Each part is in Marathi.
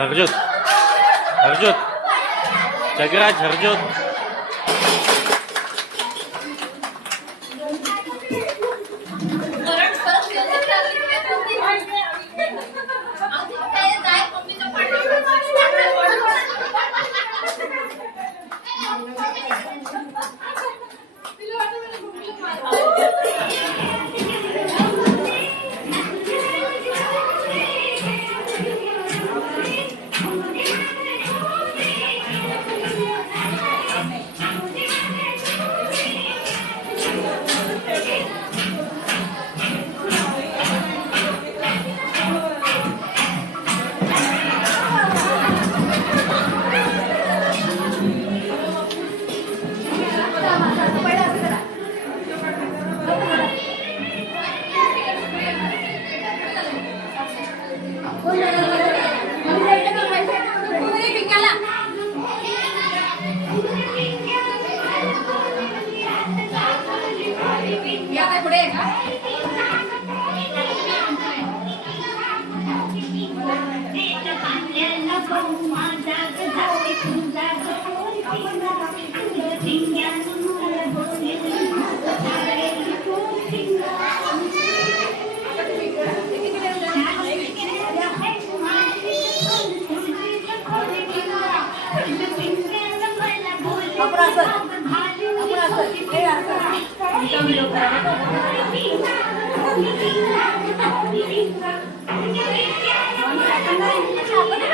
हरजोत हरजोत जगराज हरजोत आपण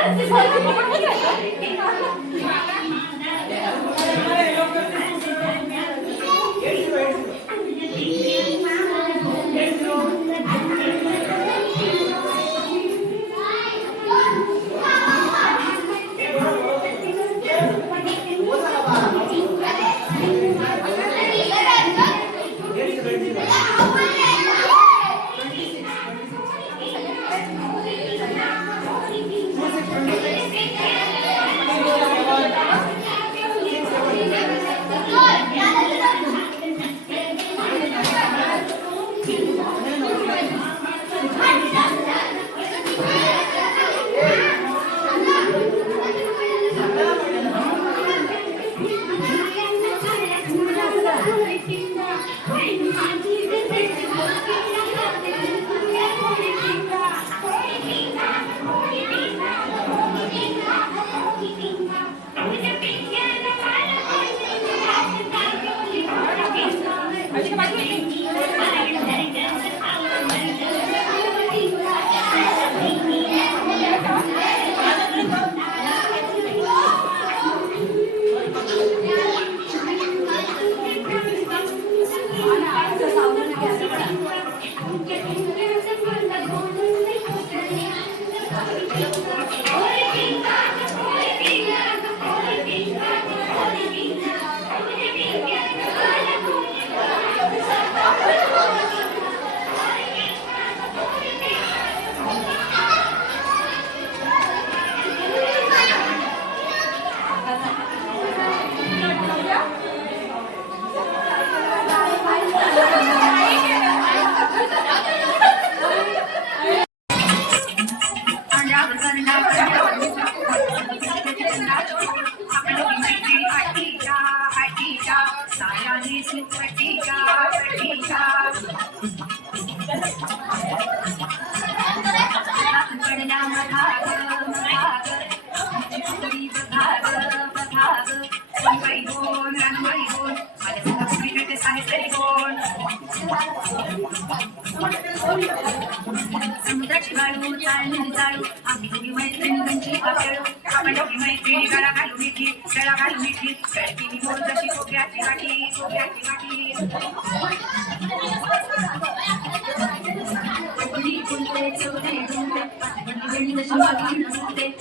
समुद्राची वाळू चालली जाळू आम्ही दोघी मैत्रिणींची पातळू आपण दोघी मैत्रिणी गळा घालू मिठी गळा घालू मिठी गळती मी बोल जशी कोक्याची वाटी कोक्याची वाटी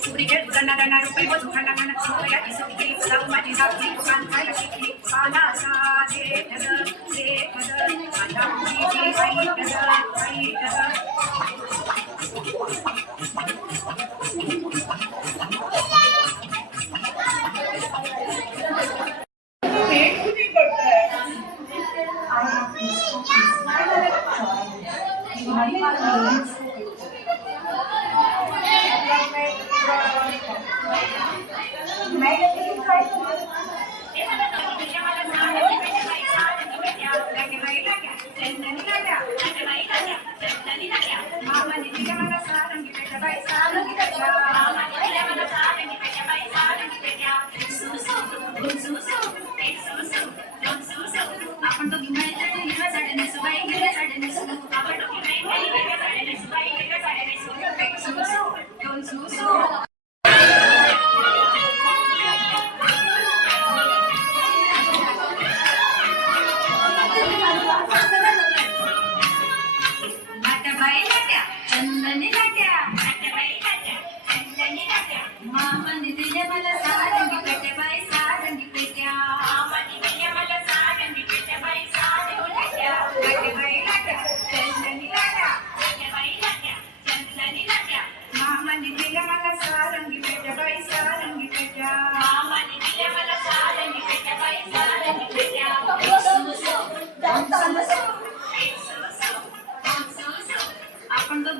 क्रिकेट गणना रुपये बसू खाना खाना रुपयाची सौकी जाऊ माझी जाती दुकान खायला शिकली पानाचा दे ठगर माझ्या मुलीची आई ठगर आपण तो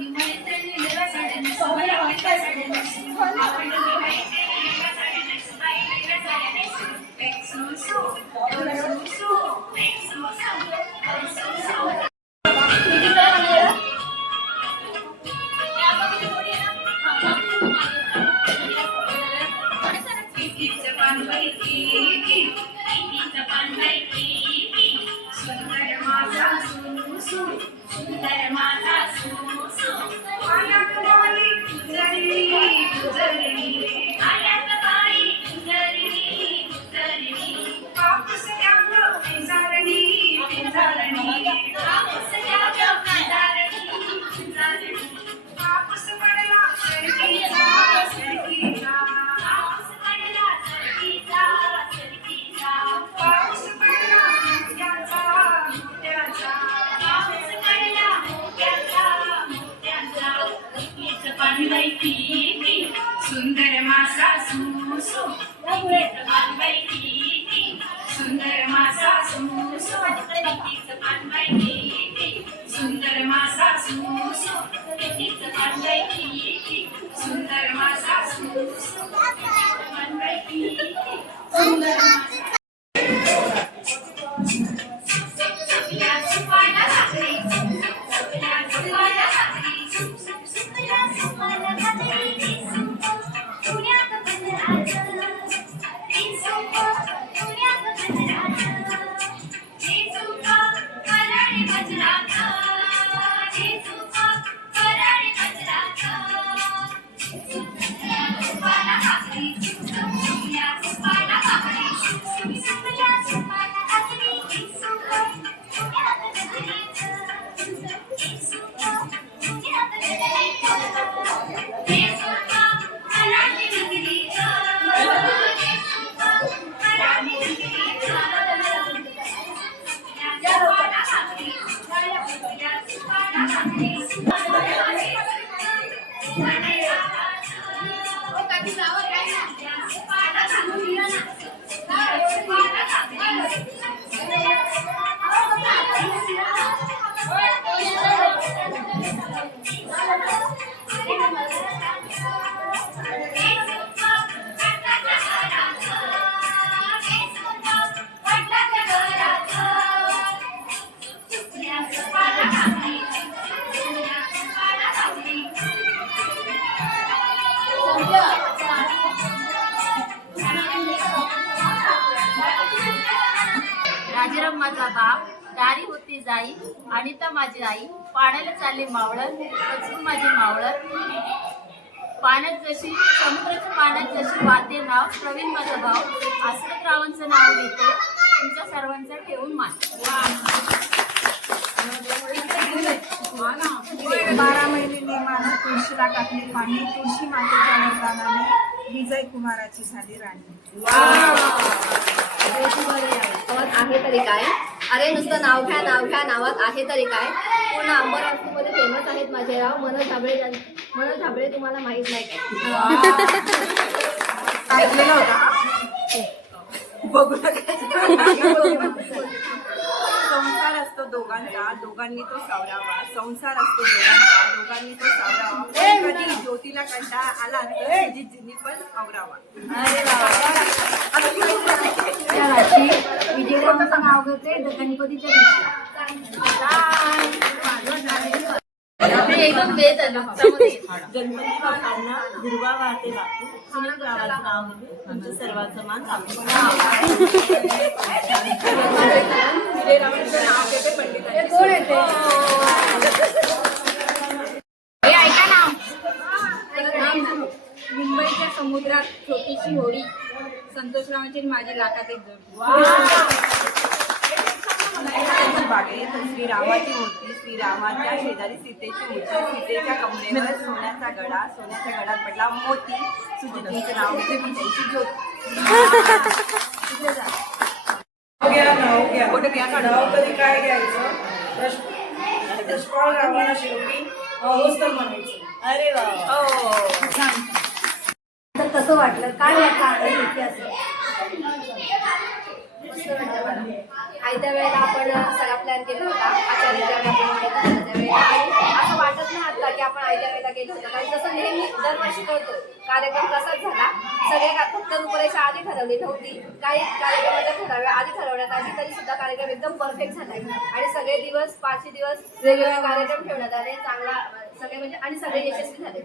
सुंदर माता बांधलंय किती सुंदर मासा सुसू नीतीचं बांधलंय किती सुंदर मासा सुसू नीतीचं बांधलंय किती सुंदर मासा सुसू नीतीचं बांधलंय किती सुंदर मासा सुसू नीतीचं बांधलंय किती सुंदर मासा राजाराम माझा बाप दारी होती जाई आणि तर माझी आई पाण्याला चालली मावळत अजून माझी मावळत पाण्यात जशी समुद्राच्या पाण्यात जशी वाहते नाव प्रवीण माझा भाव आसरतरावांचं नाव घेतो तुमच्या सर्वांचं ठेवून मान 12 महिने नेमानं तुळशीला टाकली पाणी तुळशी मातेच्या वरदानाने विजय कुमाराची झाली राणी. आहे तरी काय अरे नुसतं नाव घ्या नावात आहे तरी काय पूर्ण अंबरवासीमध्ये फेमस आहेत माझे राव मनोज धाबळे तुम्हाला माहित नाही काय ऐकलेलं होता बघू संसार असतो दोघांचा दोघांनी तो सावरावा संसार असतो दोघांचा दोघांनी तो सावरावा कधी ज्योतीला कंटाळा आला तर सुजितजींनी पण आवरावा. विजयरावांचं नाव घेते गणपतीच्या दिवशी एकदम बेस आहे गणपती बाप्पांना दुर्वा वाहते बापू सुनील रावांचं नाव घेते तुमचं सर्वांचं मान ऐका ना मुंबईच्या समुद्रात छोटीशी होडी संतोषरावांची माझी लाखात एक बागेत श्रीरामाची मूर्ती श्रीरामाच्या शेजारी सीतेची मूर्ती सीतेच्या कमरेवर सोन्याचा गडात पडला मोती सुजितजींचं नाव घेते विजयची ज्योती. काय घ्यायचं रामाला शेवटी होस्तर म्हणायचं. अरे वा तर कसं वाटलं काय वाटलं इतिहास आयत्या वेळेला आपण सगळा प्लॅन केला होता आचार्य त्यावेळेला असं वाटत नाही आता की आपण आयत्या वेळेला गेलो होतो कारण जसं नेहमी दरवर्षी करतो कार्यक्रम तसाच झाला सगळे फक्त रुपरेच्या आधी ठरवली नव्हती काही कार्यक्रमाच्या ठराव्या आधी ठरवण्यात आली तरी सुद्धा कार्यक्रम एकदम परफेक्ट झालाय आणि सगळे दिवस 5 दिवस वेगवेगळे कार्यक्रम ठेवण्यात आले चांगला सगळे म्हणजे आणि सगळे यशस्वी झाले.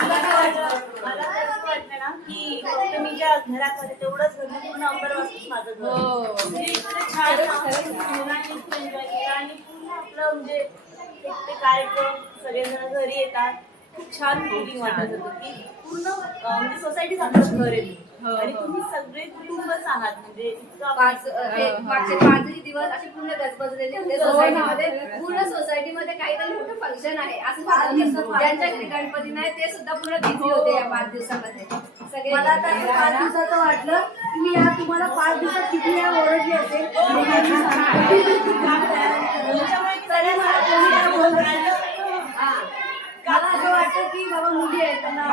मला काय वाटलं मला तर असं वाटलं ना की फक्त मी ज्या घरामध्ये तेवढंच घर पूर्ण अंबरवासीच माझं घर म्हणजे इतकं छान मुलांनी इतकं एन्जॉय केला आणि पूर्ण आपलं म्हणजे ते कार्यक्रम सगळेजण घरी येतात खूप छान फिलिंग वाटत होतं की पूर्ण म्हणजे सोसायटीच आपलं घर आहे आणि तुम्ही सगळे कुटुंबच आहात म्हणजे इतकं मागचे 5 दिवस असे पूर्ण गजबजलेले होते सोसायटीमध्ये पूर्ण सोसायटीमध्ये काहीतरी मोठं फंक्शन आहे असं ज्यांच्या घरी गणपती नाही ते सुद्धा पूर्ण बिझी होते या 5 दिवसामध्ये सगळे. मला तर 5 दिवसाचं वाटलं की मी या तुम्हाला 5 दिवसात किती वेळा ओरडली असेल त्याच्यामुळे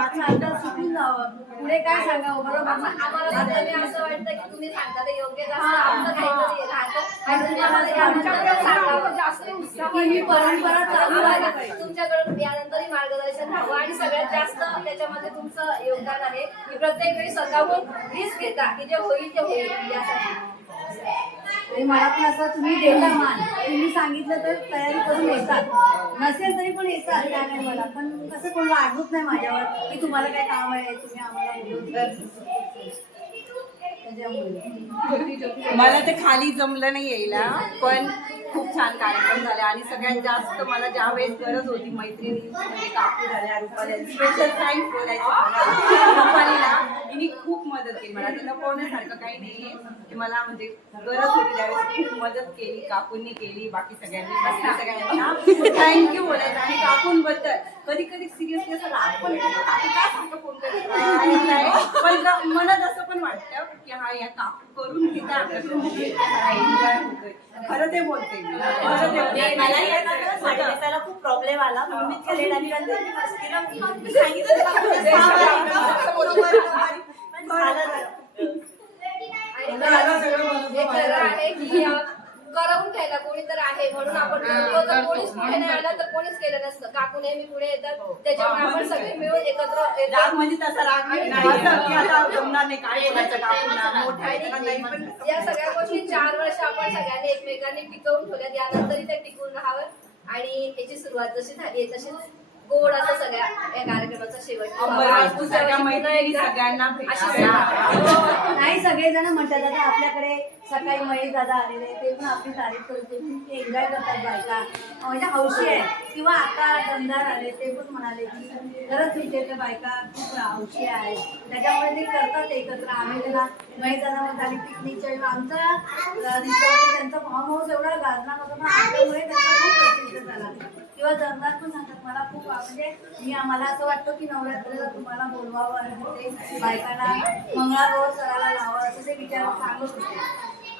आता शिकून जावं पुढे काय सांगावं बरोबर ना? आम्हाला नेहमी असं वाटतं की तुम्ही सांगता ते योग्य जास्त आमचं काहीतरी राहतं आणि तुम्ही आम्हाला आमच्याकडे सांगावं जास्त उत्साह ही परंपरा चालू राहिली पाहिजे. तुमच्याकडून यानंतरही मार्गदर्शन हवं आणि सगळ्यात जास्त त्याच्यामध्ये तुमचं योगदान आहे की प्रत्येक वेळी स्वतःहून रिस्क घेता की जे होईल ते होईल यासाठी. आणि मला पण असं तुम्ही देता मान तुम्ही सांगितलं तर तयारी करून येतात नसेल तरी पण येतात त्या नाही मला पण कसं कोण वागत नाही माझ्यावर की तुम्हाला काय काम आहे तुम्ही आम्हाला बोलवतात. त्याच्यामुळे मला ते खाली जमलं नाही यायला पण खूप छान कार्यक्रम झाले आणि सगळ्यात जास्त मला ज्या वेळेस गरज होती मैत्रिणी म्हणजे काकू झाल्या रुपाल्या स्पेशल थँक्स बोलायचं मला रुपालीला तिने खूप मदत केली मला तर लपवण्यासारखं काही नाहीये की मला म्हणजे गरज होती त्यावेळेस खूप मदत केली काकूंनी केली बाकी सगळ्यांना थँक्यू बोलायचं आणि काकूंबद्दल कधी कधी सिरियसली असं राग पण येतो, काकू काय सांगतो फोन करत पण मनात असं पण वाटतं की हा या काकू करून घेता एन्जॉय होतोय खरं ते बोलते मी खरं ते बोलते. मला येताना साडी नेसायला खूप प्रॉब्लेम आला म्हणून मी इतक्या लेट आली कारण त्यांनी मस्तीला मी सांगितलं तुला कुठे पण झालं जरा. आणि हे खरं आहे की करवून घ्यायला कोणीतरी आहे म्हणून आपण करतो. जर कोणीच पुढे नाही आलं तर कोणीच केलं नसतं. काकू नेहमी पुढे येतात त्याच्यामुळे आपण सगळे मिळून एकत्र येतात. राग म्हणजे तसा राग नाही असं की आता जमणार नाही काय बोलायचं काकूंना मोठ्या आहेत नाही पण या सगळ्या गोष्टी 4 वर्ष आपण सगळ्यांनी एकमेकांनी टिकवून ठेवल्यात यानंतरही ते टिकून राहावं आणि याची सुरुवात जशी झाली आहे तशीच गोड असं सगळ्या या कार्यक्रमाचा शेवट अंबरवास्तू सगळ्या मैत्रिणी सगळ्यांना भेटाव्या. नाही सगळेजण म्हणतात आता आपल्याकडे सकाळी महेश दादा आलेले ते पण आपली तारीफ करते ते एन्जॉय करतात बायका म्हणजे हौशी आहे किंवा आता दमदार आले ते पण म्हणाले की खरंच इथे बायका खूप हौशी आहेत त्याच्यामुळे ते करतात एकत्र आम्ही त्याला महेश दादा म्हणतात पिकनिकच्या वेळी आमचा रिसॉर्ट त्यांचा फार्म हाऊस एवढा गाजला नव्हता पण आमच्यामुळे त्यांचा खूप प्रसिद्ध झाला किंवा जमदार पण सांगतात मला खूप म्हणजे मला असं वाटतं की नवरात्रीला तुम्हाला बोलवावं आणि ते बायकांना मंगळागौर करायला लावावं असं ते विचार सांगत होते.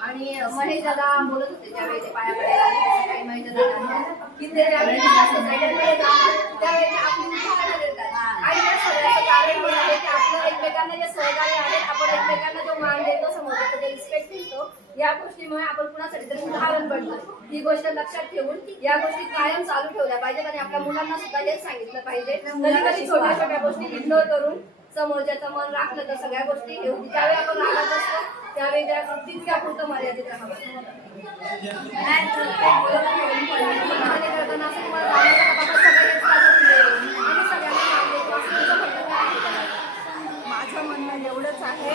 आणि महेश दादा बोलत होते ज्यावेळी ते पाया पडायला आले काही महेश दादा की ते ज्यावेळी सोसायटीमध्ये जातात त्यावेळी आपली उदाहरणं देतात आणि त्या सगळ्याचं कारण हे आहे की आपलं एकमेकांना जे सहकार्य आहे आपण एकमेकांना जो मान देतो समोरचा जे रिस्पेक्ट देतो या गोष्टीमुळे आपण कुणासाठी तरी उदाहरण बनतो. ही गोष्ट लक्षात ठेवून या गोष्टी कायम चालू ठेवल्या पाहिजेत आणि आपल्या मुलांना सुद्धा हेच सांगितलं पाहिजे. कधी कधी छोट्या छोट्या गोष्टी इग्नोर करून समोरच्याचं मन राखलं तर सगळ्या गोष्टी घेऊन ज्यावेळी आपण राहत असतो त्यावेळी त्या तितक्या पुरतं मर्यादित राहावं. करताना असं तुम्हाला जाण्याचा बाबा सगळं हेच आणि सगळ्यांना सांगितलं असं तुझं म्हणणं काय आहे त्याला? माझं म्हणणं एवढंच आहे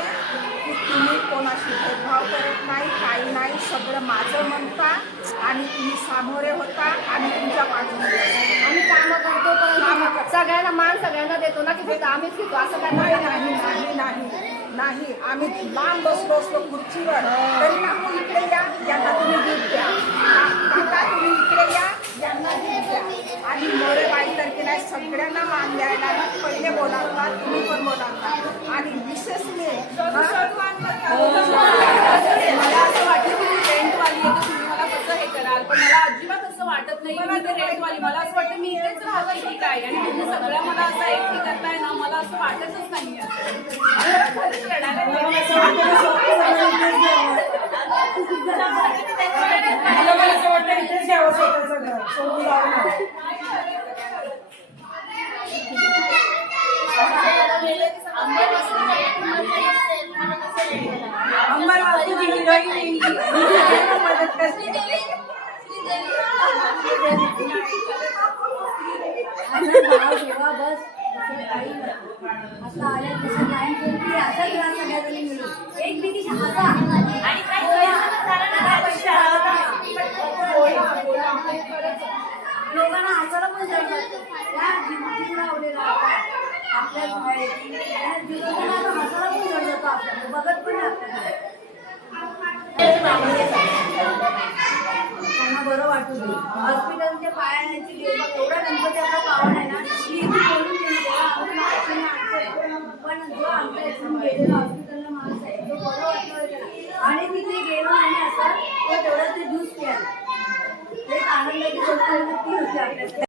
की तुम्ही कोणाशी भेदभाव करत नाही काही नाही सगळं माझं म्हणता आणि तुम्ही सामोरे होता आणि तुमच्या बाजूने आम्ही कामं करतो पण सगळ्यांना मान सगळ्यांना देतो ना की फक्त आम्हीच घेतो असं काय नाही नाही नाही नाही नाही आम्ही लांब बसलो असलो खुर्चीवर तरी काकू इकडे या यांना तुम्ही दूध द्या काका तुम्ही इकडे या यांना दूध द्या आणि मोरे बाई तर नाही सगळ्यांना मान द्यायला पहिले बोलावतात तुम्ही पण बोलावता आणि विशेष मला असं वाटलं की मी रेंटवाली आहे तर तुम्ही मला कसं हे कराल पण मला अजिबात असं वाटत नाही की मी ते रेंटवाली मला असं वाटतं मी इथेच राहावं ठीक आहे आणि तुम्ही सगळ्या मला असं एकटी करताय ना मला असं वाटतच नाही मला असं वाटतं इथेच घ्यावं स्वतःचं घर सोडून जावं नाही. अंबरवास्तूची हिरोईन मदत करते जेव्हा बस काही असं आल्या तसं लाईन केली असाच राहा सगळ्याजणी मिळून एकमेकीच्या हाता लोकांना हसायला पण जडतात त्या जिंकून लावलेला आपल्या जीवनाला हसायला पण जड जातो आपल्याला बघत पण आपल्याला त्यांना बरं वाटू दे हॉस्पिटलच्या पायाण्याची गेली एवढा गणपती आपला पावन आहे ना की बोलून गेली पण जो आमच्या इथून गेलेला हॉस्पिटलला माणूस आहे तो बरं वाटलं आणि तिथे गेलो आणि असं तो तेवढा ते ज्यूस प्यायला एक आनंदाची गोष्ट ती होती आपल्याला